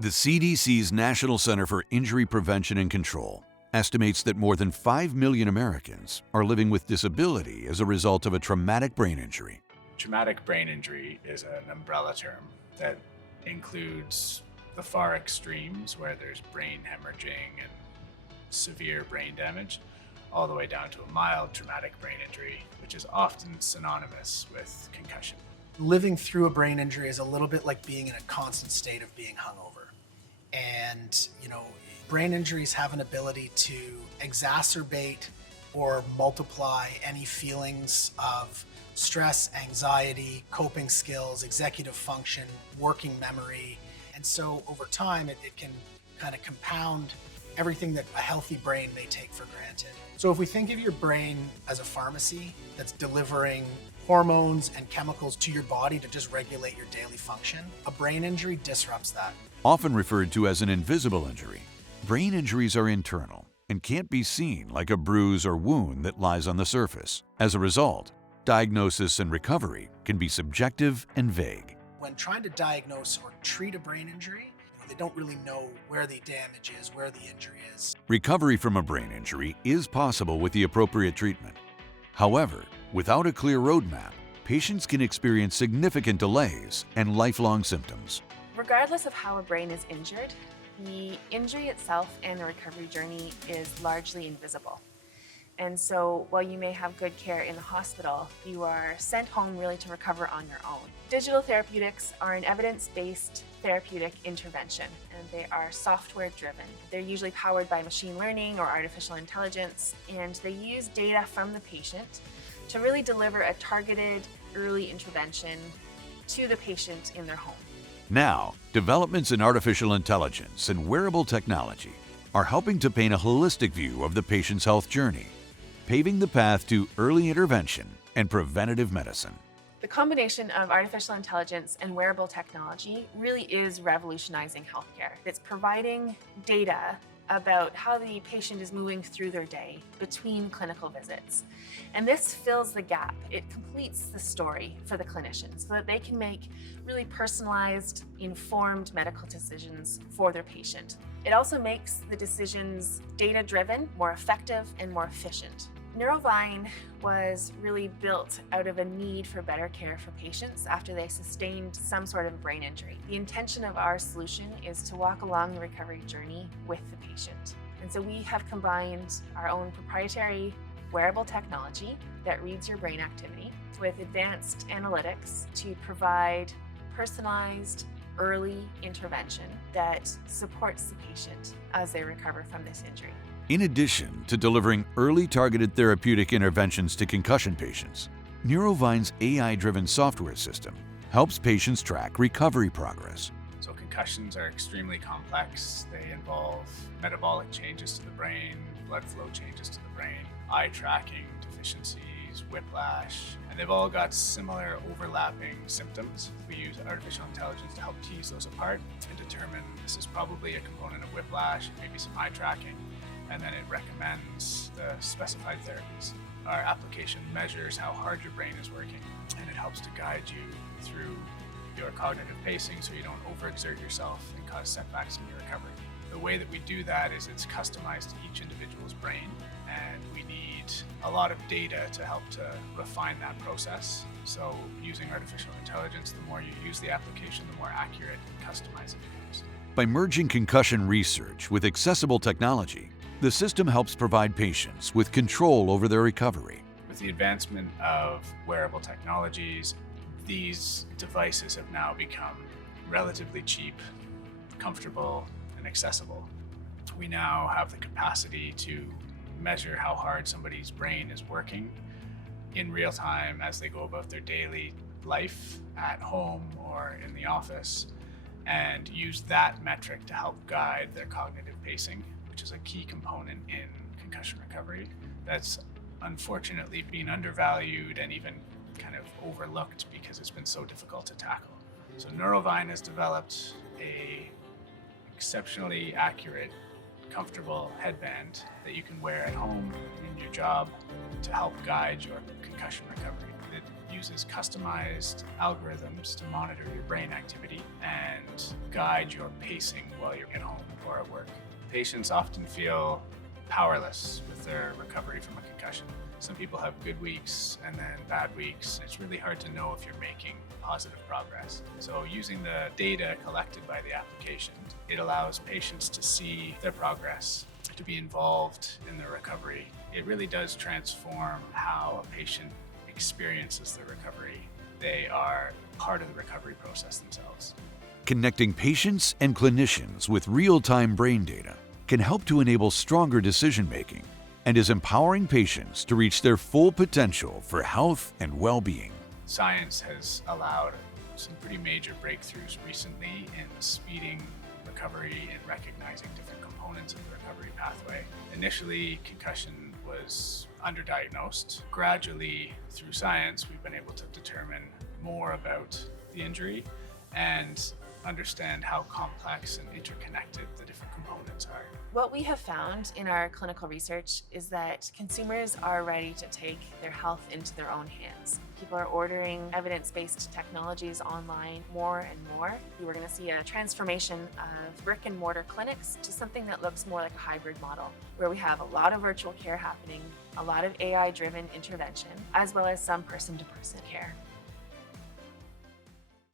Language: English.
The CDC's National Center for Injury Prevention and Control estimates that more than 5 million Americans are living with disability as a result of a traumatic brain injury. Traumatic brain injury is an umbrella term that includes the far extremes where there's brain hemorrhaging and severe brain damage, all the way down to a mild traumatic brain injury, which is often synonymous with concussion. Living through a brain injury is a little bit like being in a constant state of being hungover. And, brain injuries have an ability to exacerbate or multiply any feelings of stress, anxiety, coping skills, executive function, working memory. And so over time, it can kind of compound everything that a healthy brain may take for granted. So if we think of your brain as a pharmacy that's delivering hormones and chemicals to your body to just regulate your daily function, a brain injury disrupts that. Often referred to as an invisible injury, brain injuries are internal and can't be seen like a bruise or wound that lies on the surface. As a result, diagnosis and recovery can be subjective and vague. When trying to diagnose or treat a brain injury, they don't really know where the damage is, where the injury is. Recovery from a brain injury is possible with the appropriate treatment. However, without a clear roadmap, patients can experience significant delays and lifelong symptoms. Regardless of how a brain is injured, the injury itself and the recovery journey is largely invisible. And so while you may have good care in the hospital, you are sent home really to recover on your own. Digital therapeutics are an evidence-based therapeutic intervention, and they are software-driven. They're usually powered by machine learning or artificial intelligence, and they use data from the patient to really deliver a targeted early intervention to the patient in their home. Now, developments in artificial intelligence and wearable technology are helping to paint a holistic view of the patient's health journey, paving the path to early intervention and preventative medicine. The combination of artificial intelligence and wearable technology really is revolutionizing healthcare. It's providing data about how the patient is moving through their day between clinical visits. And this fills the gap. It completes the story for the clinicians so that they can make really personalized, informed medical decisions for their patient. It also makes the decisions data-driven, more effective, and more efficient. Neurovine was really built out of a need for better care for patients after they sustained some sort of brain injury. The intention of our solution is to walk along the recovery journey with the patient. And so we have combined our own proprietary wearable technology that reads your brain activity with advanced analytics to provide personalized early intervention that supports the patient as they recover from this injury. In addition to delivering early targeted therapeutic interventions to concussion patients, Neurovine's AI-driven software system helps patients track recovery progress. So concussions are extremely complex. They involve metabolic changes to the brain, blood flow changes to the brain, eye tracking deficiencies, whiplash, and they've all got similar overlapping symptoms. We use artificial intelligence to help tease those apart and determine this is probably a component of whiplash, maybe some eye tracking, and then it recommends the specified therapies. Our application measures how hard your brain is working, and it helps to guide you through your cognitive pacing so you don't overexert yourself and cause setbacks in your recovery. The way that we do that is it's customized to each individual's brain, and we need a lot of data to help to refine that process. So using artificial intelligence, the more you use the application, the more accurate and customized it becomes. By merging concussion research with accessible technology, the system helps provide patients with control over their recovery. With the advancement of wearable technologies, these devices have now become relatively cheap, comfortable, and accessible. We now have the capacity to measure how hard somebody's brain is working in real time as they go about their daily life at home or in the office, and use that metric to help guide their cognitive pacing, which is a key component in concussion recovery that's unfortunately been undervalued and even kind of overlooked because it's been so difficult to tackle. So Neurovine has developed a exceptionally accurate, comfortable headband that you can wear at home in your job to help guide your concussion recovery. It uses customized algorithms to monitor your brain activity and guide your pacing while you're at home or at work. Patients often feel powerless with their recovery from a concussion. Some people have good weeks and then bad weeks. It's really hard to know if you're making positive progress. So using the data collected by the application, it allows patients to see their progress, to be involved in their recovery. It really does transform how a patient experiences their recovery. They are part of the recovery process themselves. Connecting patients and clinicians with real-time brain data can help to enable stronger decision-making and is empowering patients to reach their full potential for health and well-being. Science has allowed some pretty major breakthroughs recently in speeding recovery and recognizing different components of the recovery pathway. Initially, concussion was underdiagnosed. Gradually, through science, we've been able to determine more about the injury and understand how complex and interconnected the different components are. What we have found in our clinical research is that consumers are ready to take their health into their own hands. People are ordering evidence-based technologies online more and more. We're going to see a transformation of brick and mortar clinics to something that looks more like a hybrid model, where we have a lot of virtual care happening, a lot of AI-driven intervention, as well as some person-to-person care.